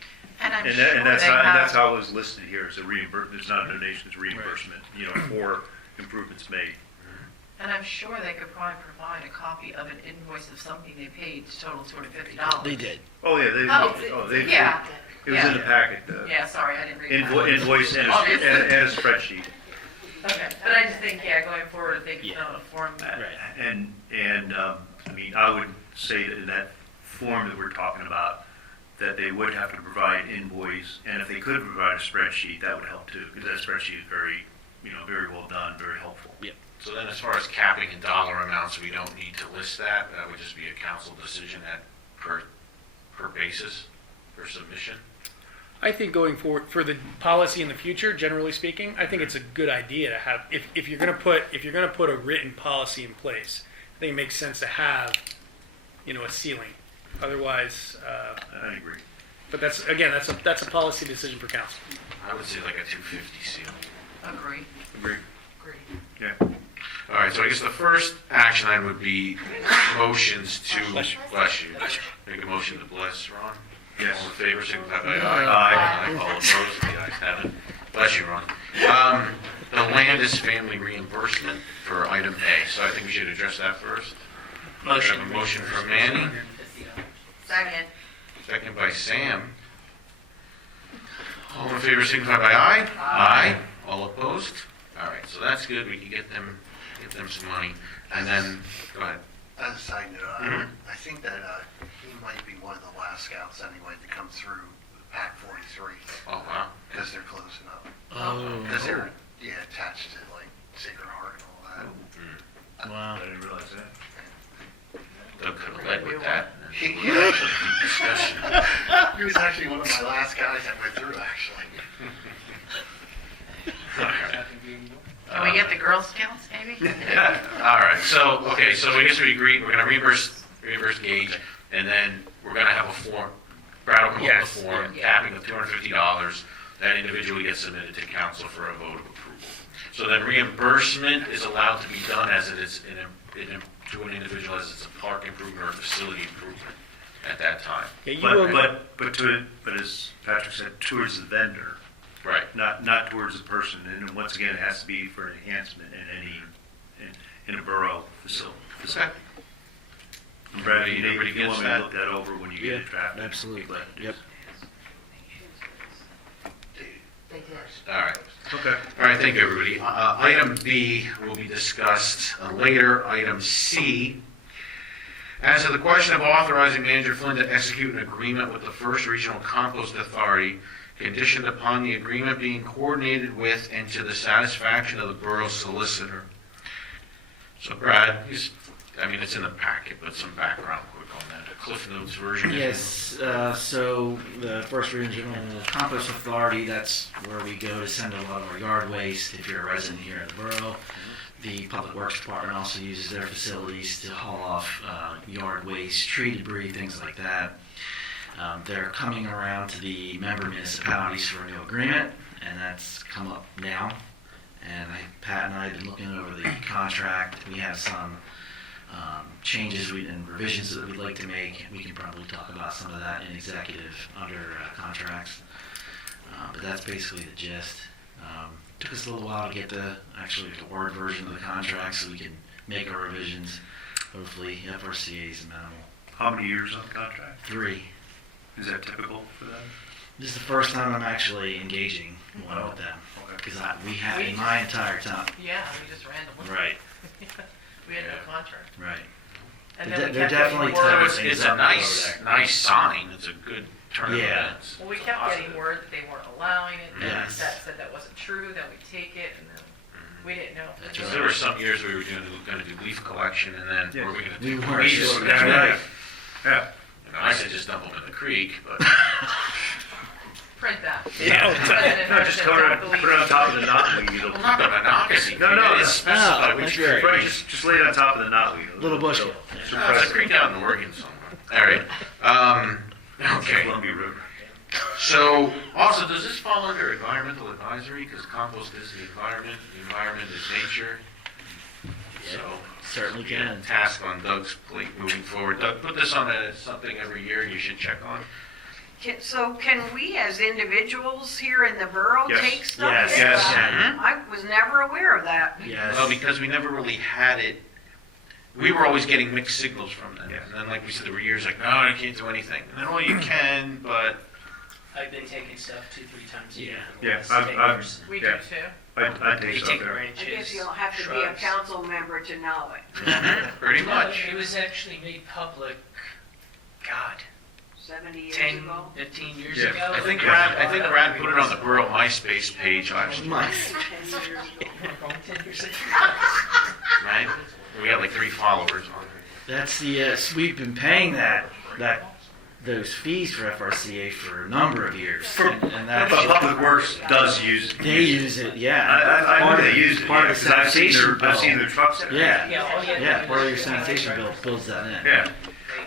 And I'm And, sure and that's they how, have, and that's how it was listed here, it's a reimbursement, it's not a donation, it's reimbursement, for improvements made. and I'm sure they could probably provide a copy of an invoice of something they paid to total $250. They did. Oh, yeah, they, Yeah, it was in the packet, yeah, sorry, I didn't read that. invoice and Obviously. a spreadsheet. Okay, but I just think, going forward, I think a form that. Right. And I would say that in that form that we're talking about, that they would have to provide invoice, and if they could provide a spreadsheet, that would help too, because that spreadsheet is very, very well done, very helpful. So then as far as capping and dollar amounts, we don't need to list that. That would just be a council decision per basis for submission. I think going forward for the policy in the future, generally speaking, I think it's a good idea to have if you're going to put a written policy in place. I think it makes sense to have, a ceiling. Otherwise, I agree. but that's a policy decision for council. I would say like a 250 seal. Agree. Agree. Yeah. All right, so I guess the first action item would be motions to bless you. Make a motion to bless, Ron. Yes. All in favor, signify by Aye. aye. All opposed, the ayes have it. Bless you, Ron. The Landis family reimbursement for item A. So I think we should address that first. Motion. We have a motion from Manny, Second. second by Sam. All in favor, signify by aye. Aye. All opposed? All right, so that's good. We can get them some money. And then, go ahead. As a side note, Mhm. I think that he might be one of the last scouts anyway to come through Pack 43 Oh, wow. because they're closing up. Oh. Because they're attached to like Sacred Heart and all that. Wow. I didn't realize that. Doug could have led with that. He actually, Discussion. he was actually one of my last guys that went through actually. Can we get the Girl Scouts, maybe? All right, so I guess we agreed, we're gonna reimburse Gage, and then we're gonna have a form, Brad will come up with a form, capping of $250, that individually gets submitted to council for a vote of approval. So then reimbursement is allowed to be done as it is to an individual as it's a park improvement or a facility improvement at that time. Yeah, But as Patrick said, towards the vendor, Right. not towards the person. And once again, it has to be for enhancement in a borough facility. Okay. Brad, you Everybody gets want me that? to look that over when you get it drafted? Absolutely. Yep. All right. Okay. All right, thank you, everybody. Item B will be discussed later. Item C, as to the question of authorizing Manager Flynn to execute an agreement with the First Regional Compost Authority, conditioned upon the agreement being coordinated with and to the satisfaction of the borough solicitor. So Brad, it's in the packet, but some background quick on that. A Cliff Notes version. Yes, so the First Regional Compost Authority, that's where we go to send a lot of our yard waste if you're a resident here in the borough. The Public Works Department also uses their facilities to haul off yard waste, tree debris, things like that. They're coming around to the member municipalities for a new agreement, and that's come up now. And Pat and I have been looking over the contract. We have some changes and revisions that we'd like to make. We can probably talk about some of that in executive under contracts. But that's basically the gist. Took us a little while to get the Word version of the contract so we can make our revisions. Hopefully, FRCA is amenable. How many years on the contract? 3. Is that typical for them? This is the first time I'm actually engaging one with them. Because we haven't my entire time. Yeah, we just randomly. Right, We had no contract. right. And They're then we they're kept getting definitely word. tying It's things a up nice, over nice sign. It's a good turn of Yeah. events. Well, we kept getting word that they weren't allowing it, and then Yes. that said that wasn't true, then we take it, and then we didn't know. That's Because right. there were some years we were going to do leaf collection, and then Yeah. were we going to We do weren't leaves? sure. That's right. Yeah. And I said just dump them in the creek, but Print that. Yeah. No, just put it on top of the knotweed. It'll- well, not the monocacy. No, no, It's specify no, which that's right. tree. Right, just lay it on top of the knotweed. Little bush It'll- kill. it'll No, it's suppress a creek out in Oregon somewhere. All right. Okay. Columbia River. So, also, does this fall under environmental advisory? Because compost is the environment is nature. So, Certainly can. task on Doug's plate moving forward. Doug, put this on something every year you should check on. So can we as individuals here in the borough Yes. take stuff? Yes. in? Yes. Mhm. I was never aware of that. Yes. Well, because we never really had it. We were always getting mixed signals from them. Yeah. And then, like we said, there were years like, no, I can't do anything. And then, well, you can, but I've been taking stuff 2-3 times a year. for the Yeah, last I've- 10 I've- years. We Yeah. do too. I take We stuff take there. branches. I guess you'll have to be a shrubs. council member to know it. pretty No, much. it was actually made public, God, 70 years 10, ago. 15 years Yeah. ago. I think Brad put it on the Borough MySpace page last year, My- 10 years ago. 10 years ago. right? We got like 3 followers on it. That's the, we've been paying those fees for FRCA for a number of years. And But that's, Public Works does use it. they use it, yeah. I know Part of they the- use it, Part yeah, of the 'cause I've seen sanitation their, I've seen bill. their trucks there. Yeah, Yeah, all you had to yeah, do part of your was sanitation bill driver's builds that in. Yeah.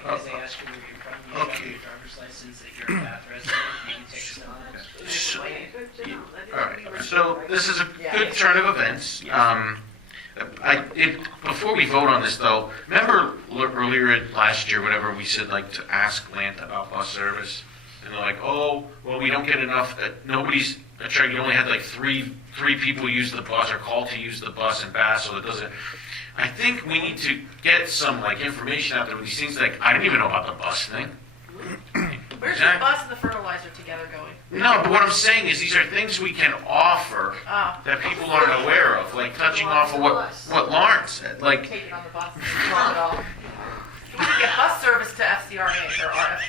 As they ask you where you're from, you have Okay. your driver's license, that you're a Bath resident, you can take stuff. So- Good to know. That is All right, we were- so this is a good turn of events. Before we vote on this though, remember earlier last year, whatever, we said like to ask Lant about bus service? And they're like, oh, well, we don't get enough, nobody's, you only had like three people use the bus or call to use the bus in Bath, so it doesn't. I think we need to get some like information out there with these things like, I didn't even know about the bus thing. Where's the Exactly. bus and the fertilizer together going? No, but what I'm saying is these are things we can offer Oh, that people aren't aware of, like touching off of what Lawrence said, like, take it on the bus and drop it off. We can get bus service to FCRA or RF.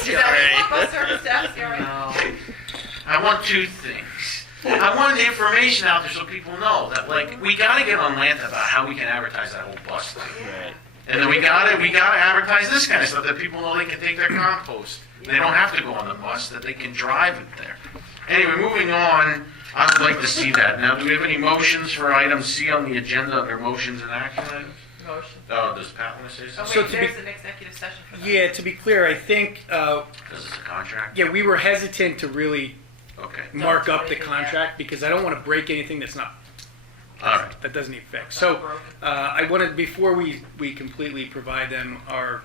Is that bus service to FCRA? I want 2 things. I want the information out there so people know that, like, we gotta get on Lanta about how we can advertise that whole bus thing. Right. And then we gotta advertise this kind of stuff, that people know they can take their compost. They don't have to go on the bus, that they can drive it there. Anyway, moving on, I would like to see that. Now, do we have any motions for item C on the agenda under motions and action items? Motion. Oh, does Pat want to say Oh, something? So wait, to be- there's an executive session for that. Yeah, to be clear, I think, Because it's a contract? yeah, we were hesitant to really Okay, mark Don't up the do anything contract because I don't want to break anything that's not, all right. that doesn't affect. So I wanted, before we completely provide them our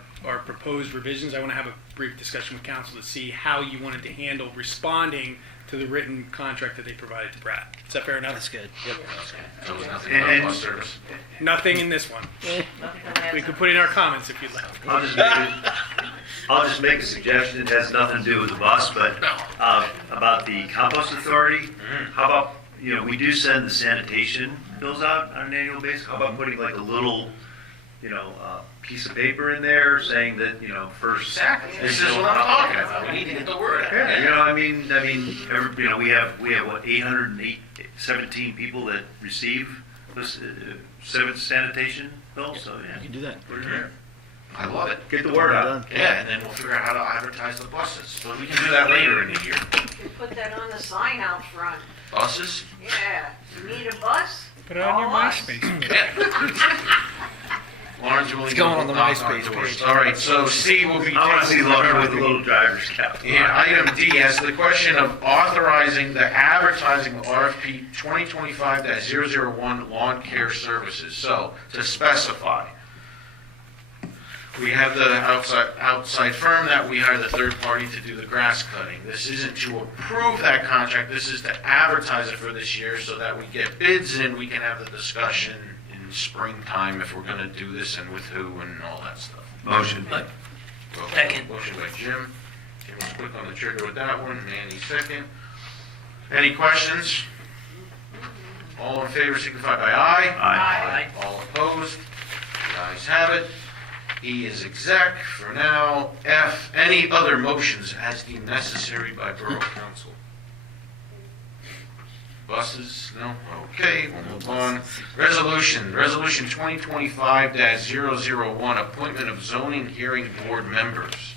proposed revisions, I want to have a brief discussion with council to see how you wanted to handle responding to the written contract that they provided to Brad. Is that fair enough? That's good. So it was nothing And- about bus service. Nothing in this one. Nothing from We that. could put in our comments if you'd like. I'll just make a suggestion. It has nothing to do with the bus, but about the compost authority. How about, we do send the sanitation bills out on an annual basis. How about putting like a little, piece of paper in there saying that, first. Exactly. This is what I'm talking about. We need to get the word out. Yeah, I mean, we have what, 817 people that receive this sanitation bill, so You yeah. can do that. Put it there. I love it. Get the word out. Done. Yeah, and then we'll figure out how to advertise the buses. So we can do that later in the year. You put that on the sign out front. Buses? Yeah, you need a bus? Put it on your Call us. MySpace. Yeah. Lauren's willing It's to going on the knock MySpace doors. page. All right, so C will be. I want to see taken Laura care with of. a little driver's cap. Yeah, item D has the question of authorizing the advertising of RFP 2025-001 lawn care services. So, to specify, we have the outside firm that we hire the third party to do the grass cutting. This isn't to approve that contract, this is to advertise it for this year so that we get bids in, we can have the discussion in springtime if we're gonna do this and with who and all that stuff. Motion. Second. Motion by Jim, Tim was quick on the trigger with that one, Manny second. Any questions? All in favor signify by aye. Aye. All opposed? The ayes have it. E is exec for now. F, any other motions as deemed necessary by Borough Council? Buses? No? Okay, we'll move on. Resolution 2025-001, appointment of zoning hearing board members.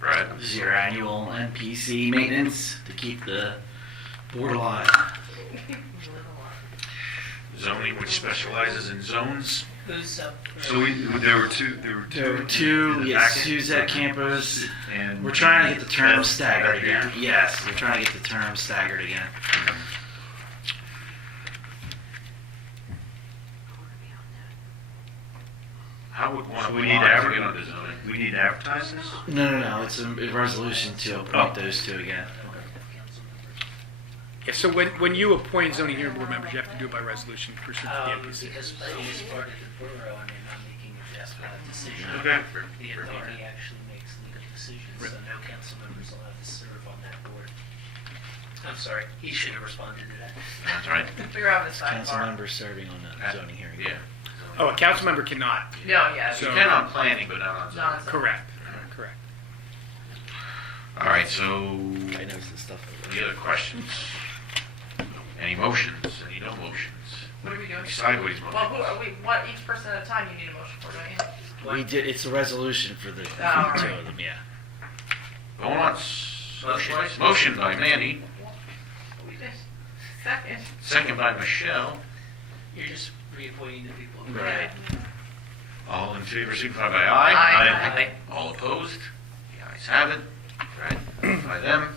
Brad? This is your annual NPC maintenance to keep the board alive. Zoning, which specializes in zones. Who's up? So there were two. There were two, in the yes, packet. two Zet campers. And We're trying to get the terms staggered Staggered again. Yes, we're trying to get the terms staggered again. How would one So we apply need to to get on the zoning? We need to advertise this? No, it's a resolution to appoint those two again. Yeah, so when you appoint zoning hearing board members, you have to do it by resolution pursuant to the NPC. Because Flynn is part of the borough and they're not making a decision. Okay. The authority actually makes legal decisions, so no council members will have to serve on that board. I'm sorry, he should have responded to that. That's right. We were having a Council sidebar. members serving on the zoning hearing. Yeah. Oh, a council member cannot. No, yeah. You So- can on planning, but not on zoning. Not- Correct. Correct. All right, so I know some stuff. any other questions? Any motions? Any no motions? What are we doing? Any sideways Well, motions? who are we, what, each person at a time you need a motion for, don't you? We did. It's a resolution for the two right. of them. Yeah. Going once. Motion by Manny, We did. Second. second by Michelle. You're just reappointing the people. Right. All in favor, signify by aye. Aye. All opposed? The ayes have it. Right, by them.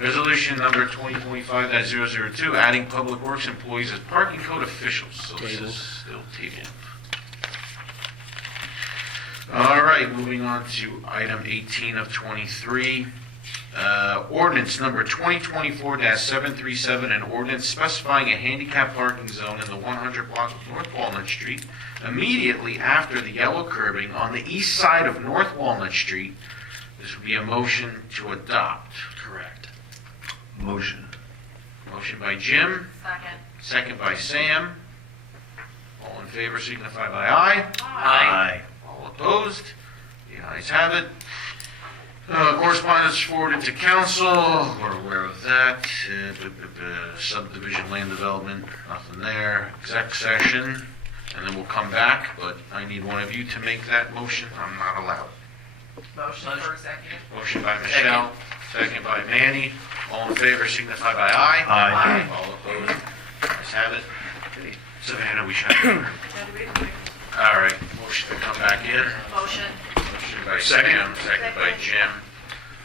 Resolution number 2025-002, adding public works employees as parking code officials. So this Tabled. is still tabled. All right, moving on to item 18 of 23. Ordinance number 2024-737, an ordinance specifying a handicap parking zone in the 100 block of North Walnut Street immediately after the yellow curbing on the east side of North Walnut Street. This would be a motion to adopt. Correct. Motion. Motion by Jim, Second. second by Sam. All in favor signify by aye. Aye. All opposed? The ayes have it. Correspondence forwarded to council, we're aware of that. Subdivision land development, nothing there. Exec session, and then we'll come back, but I need one of you to make that motion. I'm not allowed. Motion for executive. Motion by Michelle, second by Manny. All in favor signify by aye. Aye. All opposed? Ayes have it. Savannah, we should have. All right, motion to come back in. Motion. Motion by Sam, second by Jim.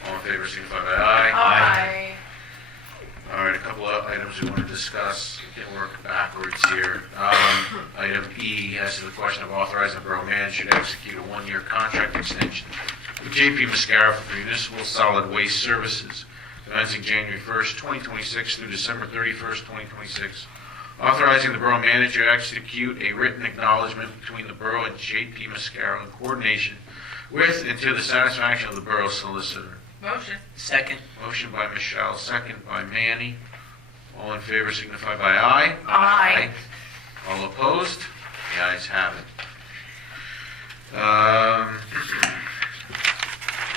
All in favor, signify by aye. Aye. All right, a couple of items we want to discuss. We can work backwards here. Item E has to the question of authorizing the borough manager to execute a one-year contract extension with JP Mascaro for municipal solid waste services, commencing January 1st, 2026 through December 31st, 2026. Authorizing the borough manager to execute a written acknowledgement between the borough and JP Mascaro in coordination with and to the satisfaction of the borough solicitor. Motion. Second. Motion by Michelle, second by Manny. All in favor signify by aye. Aye. All opposed? The ayes have it.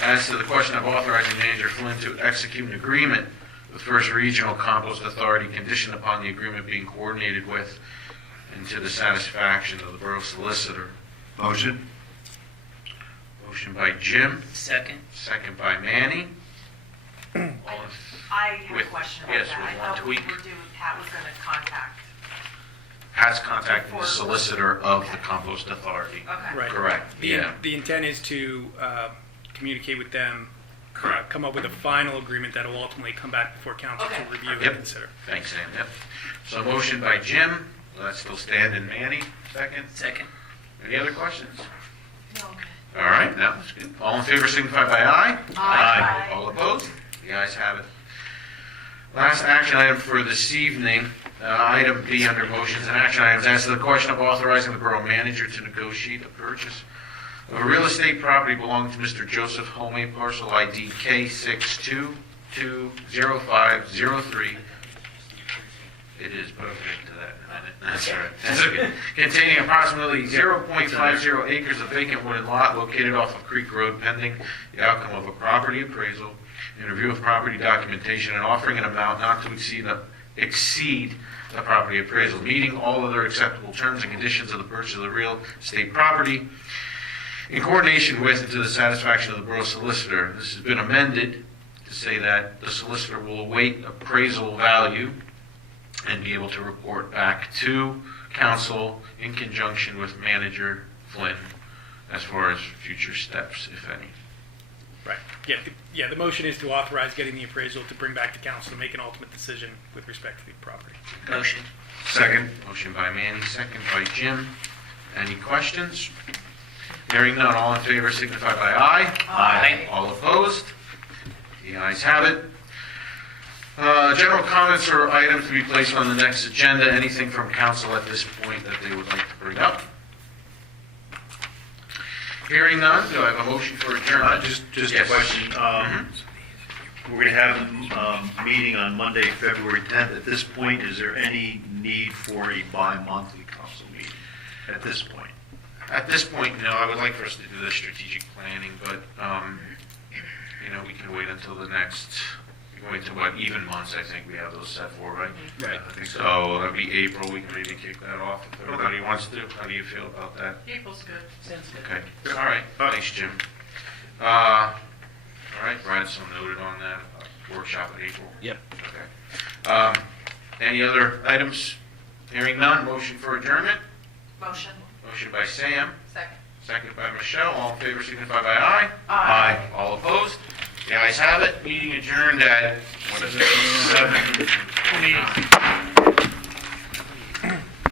As to the question of authorizing Manager Flynn to execute an agreement with First Regional Compost Authority conditioned upon the agreement being coordinated with and to the satisfaction of the borough solicitor. Motion. Motion by Jim, Second. second by Manny. All in I have a With- question yes, about that. with I one thought we tweak. were doing, Pat was gonna contact. Pat's contacted the solicitor of the Compost Authority. Okay. Right. Correct, The, yeah. the intent is to communicate with them, Correct. come up with a final agreement that will ultimately come back before council Okay. to review and Yep. consider. Thanks, Sam, yep. So motion by Jim, will that still stand, and Manny, second. Second. Any other questions? No. All right, that was good. All in favor signify by aye. Aye. All opposed? The ayes have it. Last action item for this evening, item B under motions and action items, as to the question of authorizing the borough manager to negotiate a purchase of a real estate property belonging to Mr. Joseph Homey, parcel ID K6220503. It is, but I'll get to that in a minute. That's all right. That's okay. Containing approximately 0.50 acres of vacant wooded lot located off of Creek Road, pending the outcome of a property appraisal, and review of property documentation, and offering an amount not to exceed the property appraisal, meeting all other acceptable terms and conditions of the purchase of the real estate property, in coordination with and to the satisfaction of the borough solicitor. This has been amended to say that the solicitor will await appraisal value and be able to report back to council in conjunction with manager Flynn as far as future steps, if any. Right. Yeah, the motion is to authorize getting the appraisal to bring back to council to make an ultimate decision with respect to the property. Motion. Second. Motion by Manny, second by Jim. Any questions? Hearing none, all in favor signify by aye. Aye. All opposed? The ayes have it. General comments or items to be placed on the next agenda. Anything from council at this point that they would like to bring up? Hearing none, do I have a motion for adjournment? Just Yes. a question. We're going to have a meeting on Monday, February 10th. At this point, is there any need for a bi-monthly council meeting at this point? At this point, no. I would like for us to do the strategic planning, but, we can wait until the next, we can wait till what, even months, I think we have those set for, right? Right. I think So that'd be April. We can maybe kick that off if everybody wants to. How do you feel about that? April's good. Sounds good. Okay, all right, thanks, Jim. All right, Brad, so noted on that, workshop in April. Yep. Okay. Any other items? Hearing none, motion for adjournment? Motion. Motion by Sam, Second. second by Michelle, all in favor signify by aye. Aye. All opposed? The ayes have it, meeting adjourned at, what is it, 7:20.